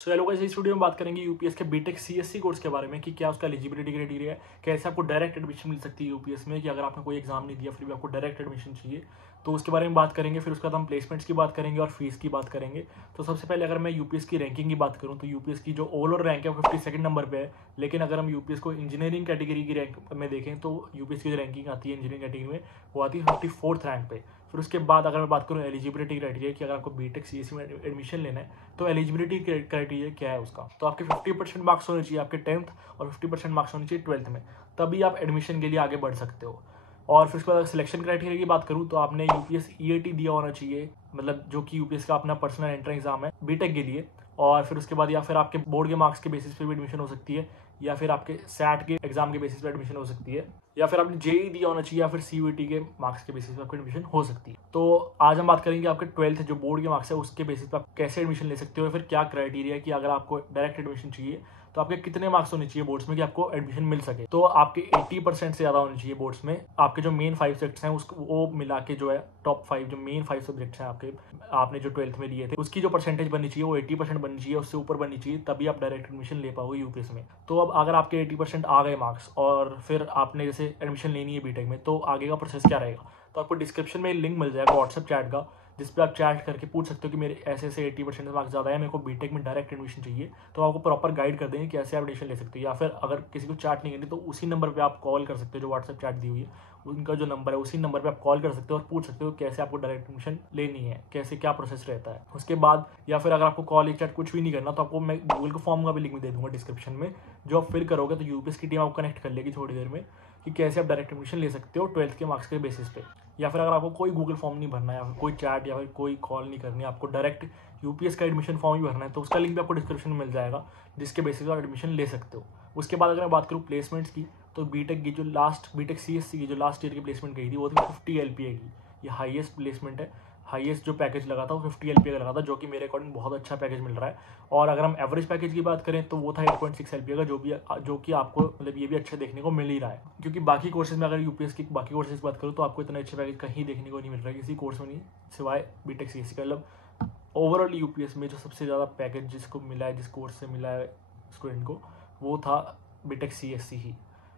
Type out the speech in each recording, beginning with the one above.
So hello guys, इस video में बात करेंगे यूपीएस के बीटेक सीएससी कोर्स के बारे में कि क्या उसका एलिजिबिलिटी क्राइटेरिया है, कैसे आपको डायरेक्ट एडमिशन मिल सकती है यूपीएस में, कि अगर आपने कोई एग्जाम नहीं दिया फिर भी आपको डायरेक्ट एडमिशन चाहिए तो उसके बारे में बात करेंगे। फिर उसके बाद हम प्लेसमेंट्स की बात करेंगे और फीस की बात करेंगे। तो सबसे पहले अगर मैं यूपीएस की रैंकिंग की बात करूँ तो यूपीएस की जो ओवरऑल रैंक है वो 52nd नंबर पे है। लेकिन अगर हम यूपीएस को इंजीनियरिंग कैटेगरी की रैंक में देखें तो यूपीएस की जो रैंकिंग आती है इंजीनियरिंग कैटेगरी में वो आती है 54th रैंक पे। फिर उसके बाद अगर मैं बात करूँ एलिजिबिलिटी क्राइटेरिया कि अगर आपको बीटेक सीएससी में एडमिशन लेना है तो एलिजिबिलिटी क्राइटेरिया क्या है उसका, तो आपके 50% मार्क्स होने चाहिए आपके 10th और 50% मार्क्स होने चाहिए 12th में, तभी आप एडमिशन के लिए आगे बढ़ सकते हो। और फिर उसके बाद सिलेक्शन क्राइटेरिया की बात करूँ तो आपने यूपीएस ईएटी दिया होना चाहिए, मतलब जो कि यूपीएस का अपना पर्सनल एंट्रेंस एग्जाम है बीटेक के लिए। और फिर उसके बाद या फिर आपके बोर्ड के मार्क्स के बेसिस पे भी एडमिशन हो सकती है, या फिर आपके सैट के एग्जाम के बेसिस पे एडमिशन हो सकती है, या फिर आपने जेई दिया होना चाहिए, या फिर सीयूईटी के मार्क्स के बेसिस पे आपको एडमिशन हो सकती है। तो आज हम बात करेंगे आपके 12th जो बोर्ड के मार्क्स है उसके बेसिस पे आप कैसे एडमिशन ले सकते हो, या फिर क्या क्राइटेरिया है कि अगर आपको डायरेक्ट एडमिशन चाहिए तो आपके कितने मार्क्स होने चाहिए बोर्ड्स में कि आपको एडमिशन मिल सके। तो आपके 80% से ज़्यादा होने चाहिए बोर्ड्स में। आपके जो मेन 5 सब्जेक्ट्स हैं उसको वो मिला के जो है टॉप 5 जो मेन 5 सब्जेक्ट्स हैं आपके आपने जो 12th में लिए थे उसकी जो परसेंटेज बननी चाहिए वो 80% बननी चाहिए, उससे ऊपर बननी चाहिए, तभी आप डायरेक्ट एडमिशन ले पाओगे यूपीएस में। तो अब अगर आपके 80% आ गए मार्क्स और फिर आपने जैसे एडमिशन लेनी है बीटेक में, तो आगे का प्रोसेस क्या रहेगा। तो आपको डिस्क्रिप्शन में लिंक मिल जाएगा व्हाट्सएप चैट का, जिस पे आप चैट करके पूछ सकते हो कि मेरे ऐसे 80% मार्क्स ज़्यादा है, मेरे को बीटेक में डायरेक्ट एडमिशन चाहिए। तो आपको प्रॉपर गाइड कर देंगे कैसे आप एडमिशन ले सकते हो। या फिर अगर किसी को चैट नहीं करनी तो उसी नंबर पे आप कॉल कर सकते हो, जो व्हाट्सएप चैट दी हुई है उनका जो नंबर है उसी नंबर पे आप कॉल कर सकते हो और पूछ सकते हो कैसे आपको डायरेक्ट एडमिशन लेनी है, कैसे क्या प्रोसेस रहता है उसके बाद। या फिर अगर आपको कॉल चैट कुछ भी नहीं करना तो आपको मैं गूगल का फॉर्म का भी लिंक दे दूंगा डिस्क्रिप्शन में, जो आप फिल करोगे तो यूपीएस की टीम आपको कनेक्ट कर लेगी थोड़ी देर में कि कैसे आप डायरेक्ट एडमिशन ले सकते हो 12th के मार्क्स के बेसिस पे। या फिर अगर आपको कोई गूगल फॉर्म नहीं भरना है, या फिर कोई चैट या फिर कोई कॉल नहीं करनी है, आपको डायरेक्ट यूपीएस का एडमिशन फॉर्म ही भरना है, तो उसका लिंक भी आपको डिस्क्रिप्शन में मिल जाएगा, जिसके बेसिस पर आप एडमिशन ले सकते हो। उसके बाद अगर मैं बात करूँ प्लेसमेंट्स की, तो बीटेक की जो लास्ट बीटेक सीएससी की जो लास्ट ईयर की प्लेसमेंट गई थी वो थी 50 एलपीए की। ये हाईएस्ट प्लेसमेंट है, हाईएस्ट जो पैकेज लगा था वो 50 एलपीए का लगा था, जो कि मेरे अकॉर्डिंग बहुत अच्छा पैकेज मिल रहा है। और अगर हम एवरेज पैकेज की बात करें तो वो था 8.6 एलपीए का, जो कि आपको मतलब ये भी अच्छा देखने को मिल ही रहा है, क्योंकि बाकी कोर्सेज में अगर यूपीएस की बाकी कोर्सेज की बात करूँ तो आपको इतने अच्छे पैकेज कहीं देखने को नहीं मिल रहा है किसी कोर्स में नहीं, सिवाय बीटेक सीएससी का। मतलब ओवरऑल यूपीएस में जो सबसे ज़्यादा पैकेज जिसको मिला है, जिस कोर्स से मिला है स्टूडेंट को, वो था बीटेक सीएससी ही।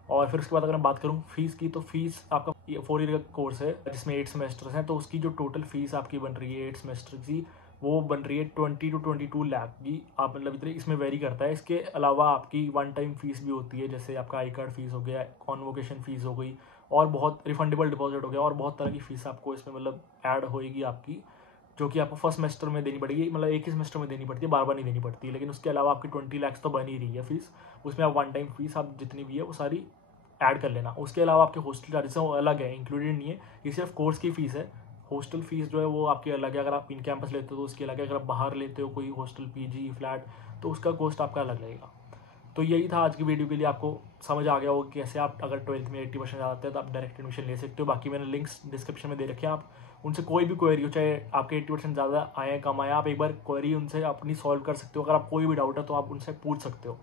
और फिर उसके बाद अगर मैं बात करूँ फीस की, तो फीस आपका 4 ईयर का कोर्स है जिसमें 8 सेमेस्टर्स हैं, तो उसकी जो टोटल फीस आपकी बन रही है 8 सेमेस्टर की वो बन रही है 20 to 22 लाख की। आप मतलब इतने इसमें वेरी करता है। इसके अलावा आपकी वन टाइम फीस भी होती है, जैसे आपका आई कार्ड फीस हो गया, कॉन्वोकेशन फीस हो गई, और बहुत रिफंडेबल डिपॉजिट हो गया, और बहुत तरह की फीस आपको इसमें मतलब ऐड होएगी आपकी, जो कि आपको फर्स्ट सेमेस्टर में देनी पड़ेगी, मतलब एक ही सेमेस्टर में देनी पड़ती है, बार बार नहीं देनी पड़ती है। लेकिन उसके अलावा आपकी 20 लाख तो बन ही रही है फीस, उसमें आप वन टाइम फीस आप जितनी भी है वो सारी ऐड कर लेना। उसके अलावा आपके हॉस्टल चार्जेस हैं वो अलग है, इंक्लूडेड नहीं है, ये सिर्फ कोर्स की फीस है। हॉस्टल फीस जो है वो आपकी अलग है, अगर आप इन कैंपस लेते हो तो उसकी अलग है, अगर आप बाहर लेते हो कोई हॉस्टल पीजी फ्लैट तो उसका कॉस्ट आपका अलग लगेगा। तो यही था आज की वीडियो के लिए, आपको समझ आ गया होगा कैसे आप अगर 12th में 80% आते हैं तो आप डायरेक्ट एडमिशन ले सकते हो। बाकी मैंने लिंक्स डिस्क्रिप्शन में दे रखे हैं, आप उनसे कोई भी क्वेरी हो, चाहे आपके 80% ज़्यादा आए कम आए, आप एक बार क्वेरी उनसे अपनी सॉल्व कर सकते हो। अगर आप कोई भी डाउट है तो आप उनसे पूछ सकते हो।